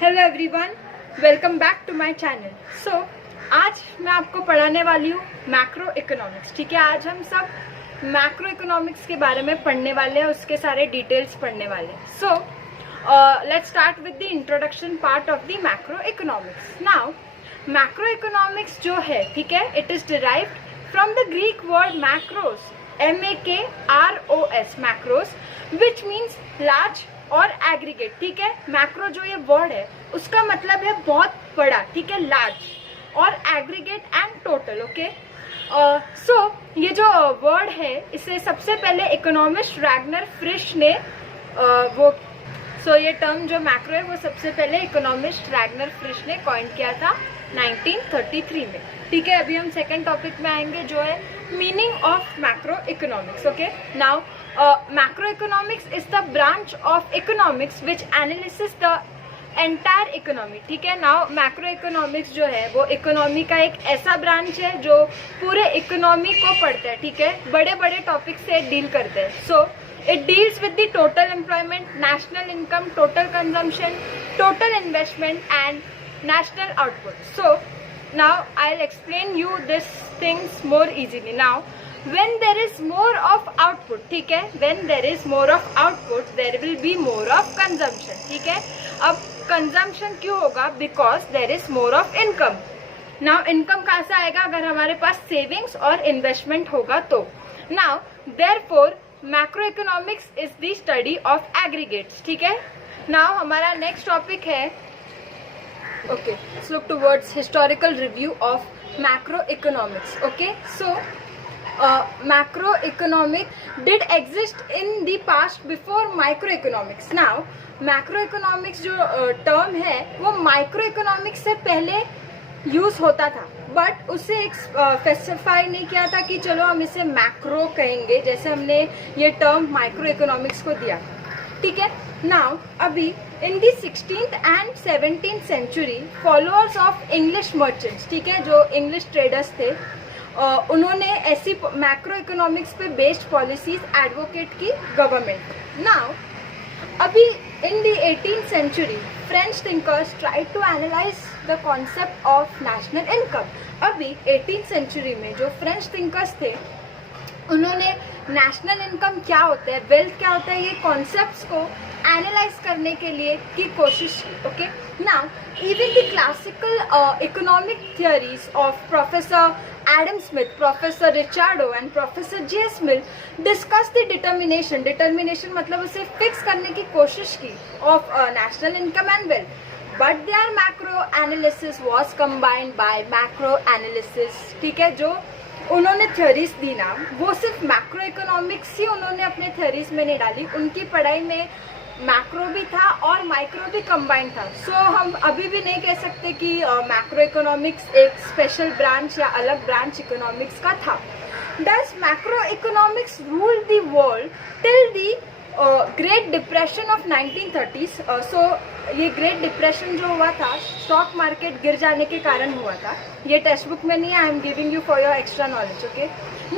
Hello everyone, welcome back to my channel. So आज मैं आपको पढ़ाने वाली हूँ मैक्रो इकोनॉमिक्स। ठीक है, आज हम सब मैक्रो इकोनॉमिक्स के बारे में पढ़ने वाले हैं, उसके सारे डिटेल्स पढ़ने वाले हैं। So let's start with the introduction part of the macro economics. Now macro economics जो है, ठीक है, it is derived from the Greek word macros, MAKROS, macros, which means large और एग्रीगेट। ठीक है, मैक्रो जो ये वर्ड है उसका मतलब है बहुत बड़ा, ठीक है, लार्ज, और aggregate and total. Okay, so ये जो वर्ड है इसे सबसे पहले इकोनॉमिस्ट रैगनर फ्रिश ने ये टर्म जो मैक्रो है वो सबसे पहले इकोनॉमिस्ट रैगनर फ्रिश ने कॉइन किया था 1933 में। ठीक है, अभी हम सेकेंड टॉपिक में आएंगे जो है meaning of macro economics. Okay, now macroeconomics is the branch of economics which analyzes the entire economy। ठीक है, नाउ मैक्रो इकोनॉमिक्स जो है वो इकोनॉमी का एक ऐसा ब्रांच है जो पूरे इकोनॉमी को पढ़ता है। ठीक है, बड़े बड़े टॉपिक से डील करते हैं। So it deals with the total employment, national income, total consumption, total investment and national output. So now I will explain you this things more easily. Now when there is more of output, ठीक है, when there is more of output there will be more of consumption। ठीक है, अब consumption क्यों होगा? because there is more of income। now income कहाँ से आएगा? अगर हमारे पास savings और investment होगा तो। now therefore macroeconomics is the study of aggregates। ठीक है, now हमारा next topic है, okay, let's look towards historical review of macroeconomics। okay, so macroeconomic did exist in the past before microeconomics। now macroeconomics जो term है वो microeconomics से पहले use होता था, बट उसे एक स्पेसिफाई नहीं किया था कि चलो हम इसे मैक्रो कहेंगे, जैसे हमने ये टर्म माइक्रोइकोनॉमिक्स को दिया। ठीक है, नाउ अभी in the 16th and 17th century followers of English merchants, ठीक है, जो इंग्लिश ट्रेडर्स थे, उन्होंने ऐसी मैक्रो इकोनॉमिक्स पे बेस्ड पॉलिसीज एडवोकेट की गवर्नमेंट। नाउ अभी in the 18th century French thinkers try to analyse the concept of national income. अभी 18th सेंचुरी में जो फ्रेंच थिंकर्स थे उन्होंने नेशनल इनकम क्या होता है, वेल्थ क्या होता है, ये कॉन्सेप्ट्स को एनालाइज करने के लिए की कोशिश की। Okay, now even the classical economic theories of professor Adam Smith, professor Ricardo and professor J S. Mill discuss the determination मतलब उसे फिक्स करने की कोशिश की of national income and wealth, but there macro analysis was combined by macro analysis. ठीक है, जो उन्होंने थ्योरीज दी ना वो सिर्फ मैक्रो इकोनॉमिक्स ही उन्होंने अपने थ्योरीज में नहीं डाली, उनकी पढ़ाई में मैक्रो भी था और माइक्रो भी कंबाइंड था। सो हम अभी भी नहीं कह सकते कि मैक्रो इकोनॉमिक्स एक स्पेशल ब्रांच या अलग ब्रांच इकोनॉमिक्स का था। Does macro economics rule the world till the great depression of 1930s। सो ये ग्रेट डिप्रेशन जो हुआ था स्टॉक मार्केट गिर जाने के कारण हुआ था, ये टेक्स्ट बुक में नहीं है, I am giving you for your extra knowledge. Okay,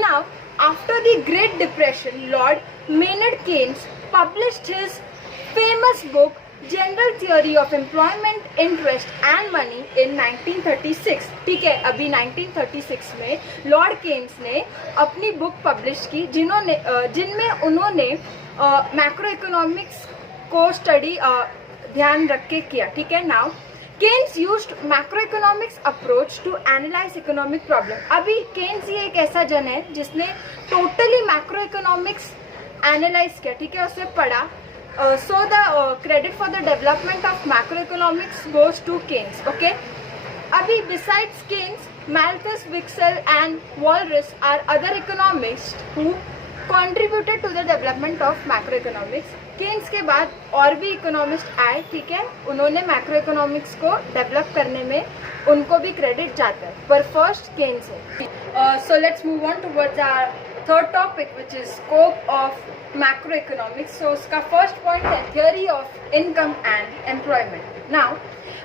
now after the great depression Lord Maynard Keynes published his famous book General Theory of Employment, Interest and Money in 1936। ठीक है, अभी 1936 में Lord Keynes ने अपनी book publish की जिनमें उन्होंने macro economics को स्टडी ध्यान रख के किया। ठीक है, now Keynes used macro economics approach to analyse economic problem. अभी केन्स ये एक ऐसा जन है जिसने टोटली मैक्रो इकोनॉमिक्स एनालाइज किया। ठीक है, उसने पढ़ा। So the credit for the development of macroeconomics goes to Keynes। Okay, abhi besides Keynes, Malthus, Wicksell and Walras are other economists who contributed to the development of macroeconomics। Keynes के बाद और भी economist आए, ठीक है, उन्होंने macro economics को develop करने में उनको भी क्रेडिट जाता है, पर फर्स्ट केन्स है। So let's move on towards our third topic which is scope of macro economics. So उसका फर्स्ट पॉइंट है theory of income and employment. Now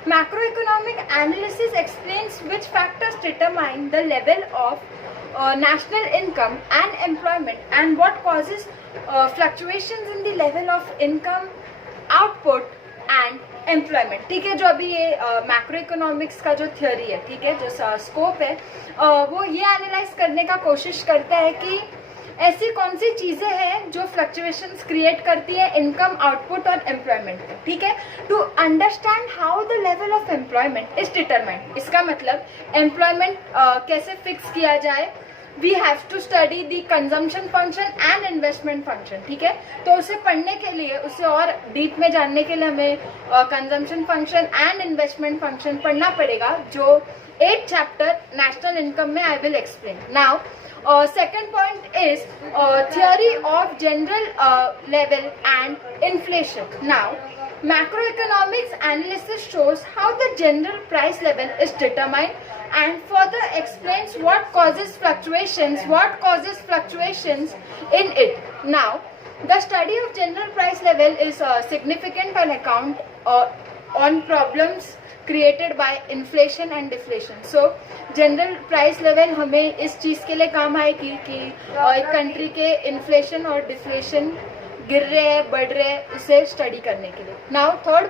macroeconomic analysis explains which factors determine the level of national income and employment and what causes fluctuations in the level of income, output and employment, ठीक है। जो अभी ये macro economics का जो theory है, ठीक है, जो स्कोप है, वो ये एनालाइज करने का कोशिश करता है कि ऐसी कौन सी चीजें हैं जो फ्लक्चुएशंस क्रिएट करती है इनकम, आउटपुट और एम्प्लॉयमेंट में, ठीक है। To understand how the level of employment is determined, इसका मतलब एम्प्लॉयमेंट कैसे फिक्स किया जाए, we have to study the consumption function and investment function, ठीक है। तो उसे पढ़ने के लिए, उसे और डीप में जानने के लिए हमें consumption function and investment function पढ़ना पड़ेगा, जो 8th चैप्टर नेशनल इनकम में I will explain now. Second point is theory of general level and inflation. Now, macroeconomics analysis shows how the general price level is determined and further explains what causes fluctuations in it. Now, the study of general price level is significant on account on problems created by inflation and deflation. So general price level हमें इस चीज के लिए काम आएगी कि एक country के इन्फ्लेशन और डिफ्लेशन गिर रहे हैं, बढ़ रहे हैं, उसे स्टडी करने के लिए. Now third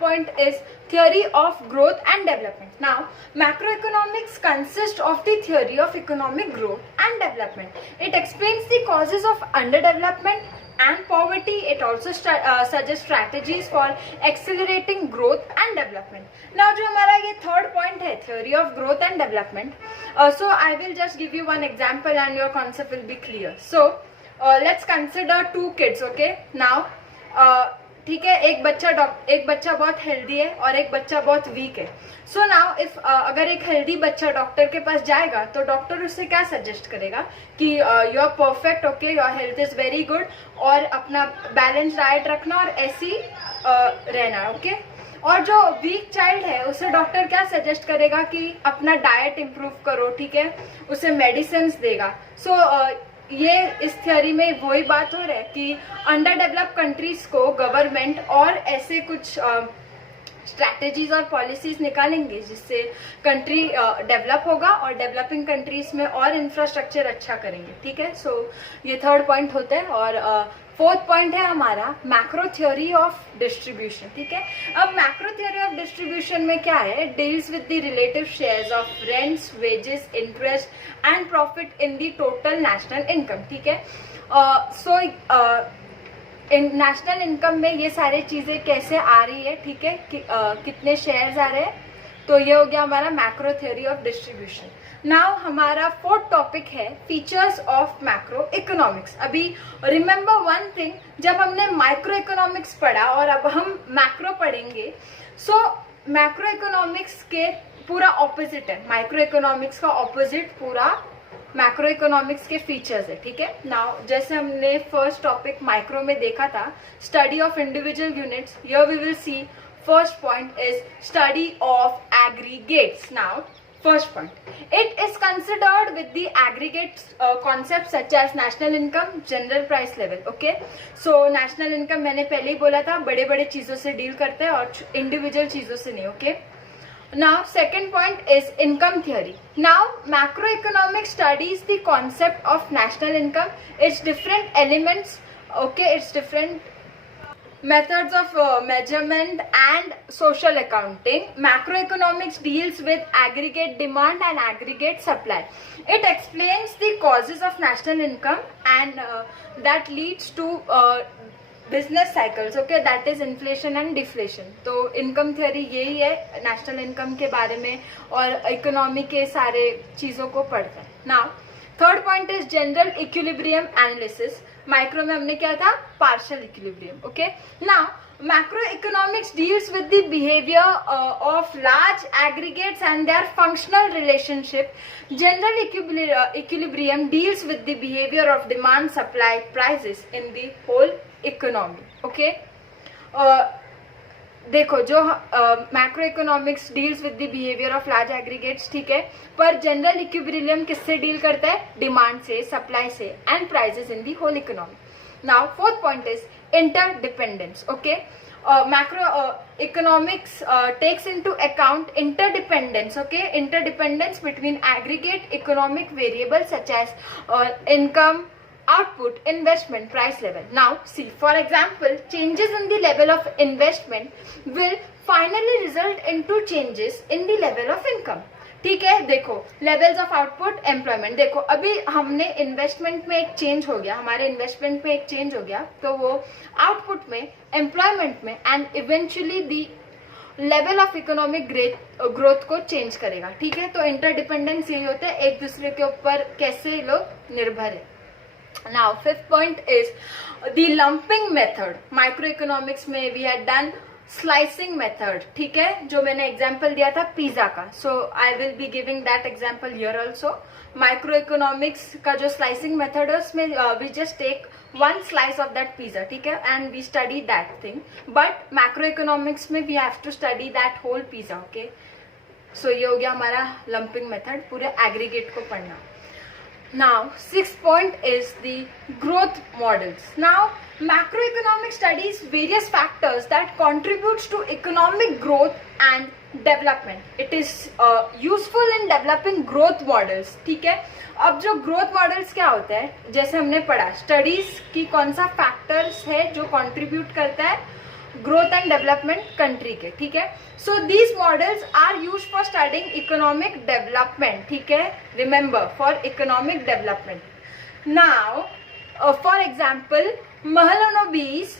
point is theory of growth and development. Now, macroeconomics consists of the theory of economic growth and development. It explains the causes of underdevelopment and poverty. It also suggests strategies for accelerating growth and development. Now, जो हमारा ये third point है, theory of growth and development. So, I will just give you one example and your concept will be clear. So, let's consider two kids, okay? Now, ठीक है, एक बच्चा बहुत healthy है और एक बच्चा बहुत वीक है. सो नाउ इफ अगर एक हेल्दी बच्चा डॉक्टर के पास जाएगा तो डॉक्टर उससे क्या सजेस्ट करेगा कि you are perfect, okay, your health is very good, और अपना बैलेंस डाइट रखना और ऐसी रहना, ओके. और जो वीक चाइल्ड है उसे डॉक्टर क्या सजेस्ट करेगा कि अपना डाइट इम्प्रूव करो, ठीक है, उसे मेडिसिन देगा. सो ये इस थियोरी में वही बात हो रहा है कि अंडर डेवलप कंट्रीज को गवर्नमेंट और ऐसे कुछ स्ट्रैटेजीज और पॉलिसीज निकालेंगे जिससे कंट्री डेवलप होगा और डेवलपिंग कंट्रीज में और इंफ्रास्ट्रक्चर अच्छा करेंगे, ठीक है. सो ये थर्ड पॉइंट होता है. और फोर्थ पॉइंट है हमारा मैक्रो थ्योरी ऑफ डिस्ट्रीब्यूशन, ठीक है. अब मैक्रो थ्योरी ऑफ डिस्ट्रीब्यूशन में क्या है, deals with the relative shares of rents, wages, interest and profit in the total national income, ठीक है. सो नेशनल इनकम में ये सारी चीजें कैसे आ रही है, ठीक है, कितने शेयर्स आ रहे हैं, तो ये हो गया हमारा macro theory of distribution. Now हमारा फोर्थ टॉपिक है फीचर्स ऑफ मैक्रो इकोनॉमिक्स. अभी रिमेंबर वन थिंग, जब हमने माइक्रो इकोनॉमिक्स पढ़ा और अब हम मैक्रो पढ़ेंगे, सो मैक्रो इकोनॉमिक्स के पूरा ऑपोजिट है. माइक्रो इकोनॉमिक्स का ऑपोजिट पूरा मैक्रो इकोनॉमिक्स के फीचर्स है, ठीक है. नाउ जैसे हमने फर्स्ट टॉपिक माइक्रो में देखा था, study of individual units, here we will see first point is study of aggregates. Now, first point, it is considered with the aggregate concepts such as national income, general price level, okay. So national income मैंने पहले ही बोला था, बड़े बड़े चीजों से deal करते हैं और इंडिविजुअल चीजों से नहीं, okay. Now, second point is income theory. Now, macroeconomics studies the concept of national income, its different elements, okay, its different methods of measurement and social accounting. Macroeconomics deals with aggregate demand and aggregate supply. It explains the causes of national income and that leads to business cycles, okay, that is inflation and deflation. तो income theory यही है national income के बारे में और economy के सारे चीजों को पढ़ता है. Now, third point is general equilibrium analysis. Micro में हमने क्या था, partial equilibrium, okay. Now macro economics deals with the behaviour of large aggregates and their functional relationship. General equilibrium deals with the behaviour of demand, supply, prices in the whole economy, okay. देखो, जो macro economics deals with the behaviour of large aggregates, ठीक है, पर general equilibrium किससे deal करता है, demand से, supply से and prices in the whole economy. Now fourth point is interdependence, okay. Macro economics takes into account interdependence, okay, interdependence between aggregate economic variables such as income, output, investment, price level. Now see, for example, changes in the level of investment will finally result into changes in the level of income. ठीक है, देखो levels of output, employment, देखो अभी हमने investment में एक change हो गया, हमारे इन्वेस्टमेंट में एक चेंज हो गया, तो वो आउटपुट में, एम्प्लॉयमेंट में and eventually the level of economic growth को चेंज करेगा. ठीक है, तो इंटरडिपेंडेंस यही होता है, एक दूसरे के ऊपर कैसे लोग निर्भर है. Now fifth point is the lumping method. Micro economics में we had done slicing method. ठीक है, जो मैंने एग्जाम्पल दिया था पिज्जा का, so I will be giving that example here also. Micro economics का जो स्लाइसिंग मेथड है उसमें we just take one slice of that pizza. ठीक है, and we study that thing. But macro economics में we have to study that whole pizza. Okay, so ये हो गया हमारा लंपिंग मेथड, पूरे एग्रीगेट को पढ़ना. Now, sixth point is the growth models. Now, macroeconomics studies various factors that contributes to economic growth and development. It is useful in developing growth models. ठीक है, अब जो growth models क्या होता है, जैसे हमने पढ़ा स्टडीज की कौन सा फैक्टर्स है जो कंट्रीब्यूट करता है ग्रोथ एंड डेवलपमेंट कंट्री के. ठीक है, so these models are use for studying economic development. ठीक है, remember for economic development. Now for example Mahalanobis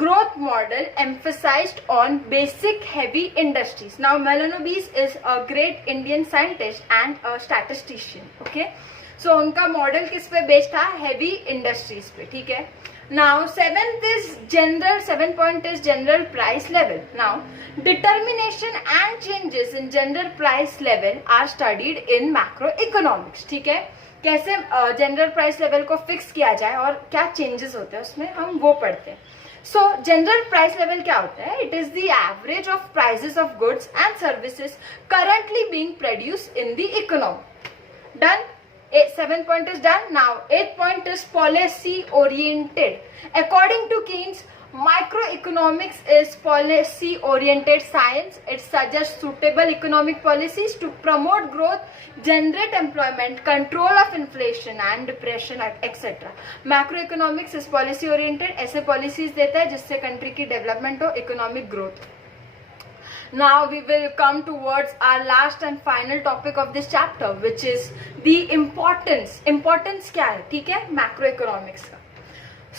growth model emphasized on basic heavy industries. Now Mahalanobis is a great Indian scientist and a statistician. Okay, so उनका model किस पे based था, heavy industries पे. ठीक है, now seventh point is general price level. Now determination and changes in general price level are studied in macroeconomics. ठीक है, कैसे जनरल प्राइस लेवल को फिक्स किया जाए और क्या चेंजेस होते हैं उसमें, हम वो पढ़ते हैं. सो जनरल प्राइस लेवल क्या होता है, it is the average of prices of goods and services currently being produce in the economy. Done, 7th point is done. Now 8th point is policy oriented. According to Keynes, microeconomics is policy oriented science. It suggests suitable economic policies to promote growth, generate employment, control of inflation and depression, etc. Macroeconomics is policy oriented. ऐसे policies देता है जिससे country की development हो, economic growth. Now we will come towards our last and final topic of this chapter, which is the importance. Importance क्या है, ठीक है, macroeconomics का.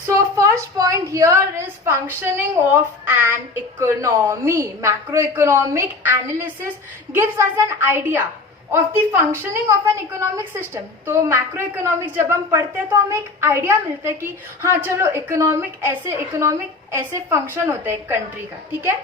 So first point here is functioning of an economy. Macroeconomic analysis gives us an idea of the functioning of an economic system. तो macroeconomics जब हम पढ़ते हैं तो हमें एक आइडिया मिलता है कि हाँ चलो इकोनॉमिक ऐसे फंक्शन होता है एक कंट्री का. ठीक है,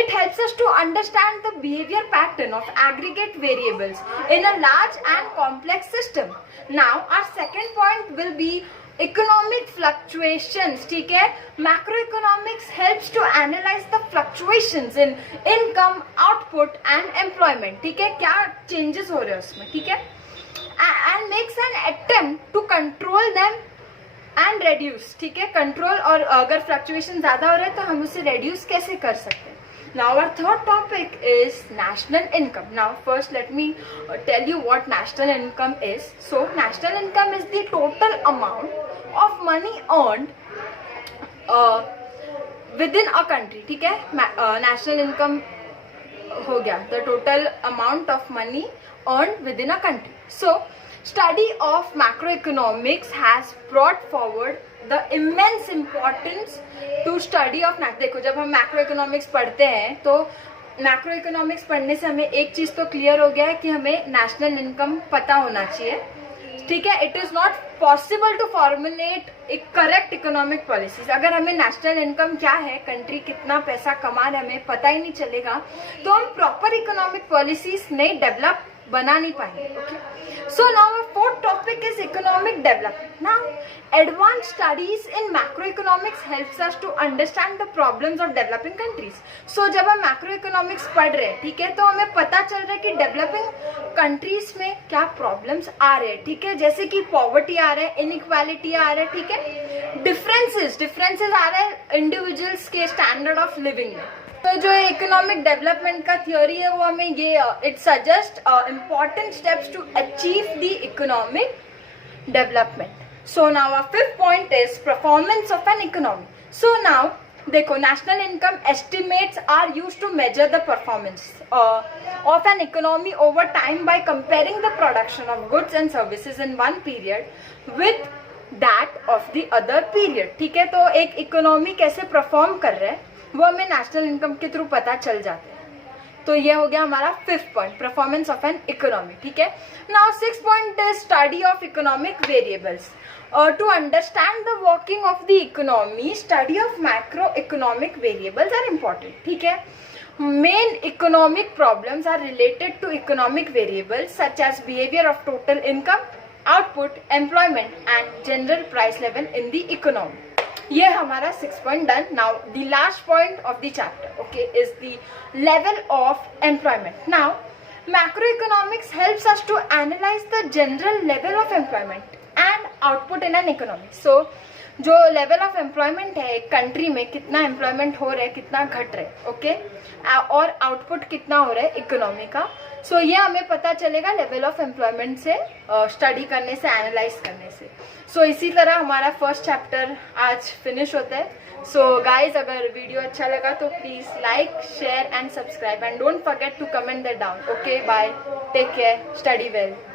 it helps us to understand the behaviour pattern of aggregate variables in a large and complex system. Now our second point will be economic fluctuations. ठीक है, macroeconomics helps to analyse the fluctuations in income, output and employment. ठीक है, क्या changes हो रहे हैं उसमें. ठीक है, and makes an attempt to control them and reduce. ठीक है, कंट्रोल, और अगर फ्लक्चुएशन ज्यादा हो रहा है तो हम उसे रेड्यूस कैसे कर सकते हैं. Now our third topic is national income. Now first let me tell you what national income is. So national income is the total amount of money earned within a country. ठीक है, national income हो गया the total amount of money earned within a country. So study of macroeconomics has brought forward the immense importance to study of. देखो जब हम macroeconomics पढ़ते हैं तो macroeconomics पढ़ने से हमें एक चीज तो क्लियर हो गया है कि हमें नेशनल इनकम पता होना चाहिए. ठीक है, it is not possible to formulate एक करेक्ट इकोनॉमिक पॉलिसीज. अगर हमें नेशनल इनकम क्या है, कंट्री कितना पैसा कमा रहे हमें पता ही नहीं चलेगा तो हम प्रॉपर इकोनॉमिक पॉलिसीज नहीं डेवलप बना नहीं पाएंगे. Okay, so now our fourth topic is economic development. Now advanced studies in macroeconomics helps us to understand the problems of developing countries. So जब हम macroeconomics पढ़ रहे हैं, ठीक है, तो हमें पता चल रहा है कि developing countries में क्या problems आ रहे हैं. ठीक है, जैसे कि poverty आ रहा है, inequality आ रहा है. ठीक है, differences आ रहे हैं individuals के standard of living में. तो जो इकोनॉमिक डेवलपमेंट का थ्योरी है वो हमें ये it suggest important steps to achieve the economic development. So now our fifth point is performance of an economy. So now देखो, national income estimates are used to measure the performance of an economy over time by comparing the production of goods and services in one period with that of the other period. ठीक है, तो एक economy कैसे perform कर रहा है वो हमें नेशनल इनकम के थ्रू पता चल जाता है. तो ये हो गया हमारा fifth point, performance of an economy. ठीक है, now six point is study of economic variables. To understand the working of the economy, study of macroeconomic variables are important. ठीक है, main economic problems are related to economic variables such as behavior of total income, output, employment and general price level in the economy. ये हमारा 6 point done. Now the last point of the chapter, okay, is the level of employment. Now macroeconomics helps us to analyze the general level of employment and output in an economy. So जो level of employment है एक country में, कितना employment हो रहा है, कितना घट रहा है, ओके, और आउटपुट कितना हो रहा है इकोनॉमी का. सो ये हमें पता चलेगा लेवल ऑफ एम्प्लॉयमेंट से, स्टडी करने से, एनालाइज करने से. सो इसी तरह हमारा फर्स्ट चैप्टर आज फिनिश होता है. सो गाइज, अगर वीडियो अच्छा लगा तो please like, share and subscribe and don't forget to comment that down. Okay, bye, take care, study well.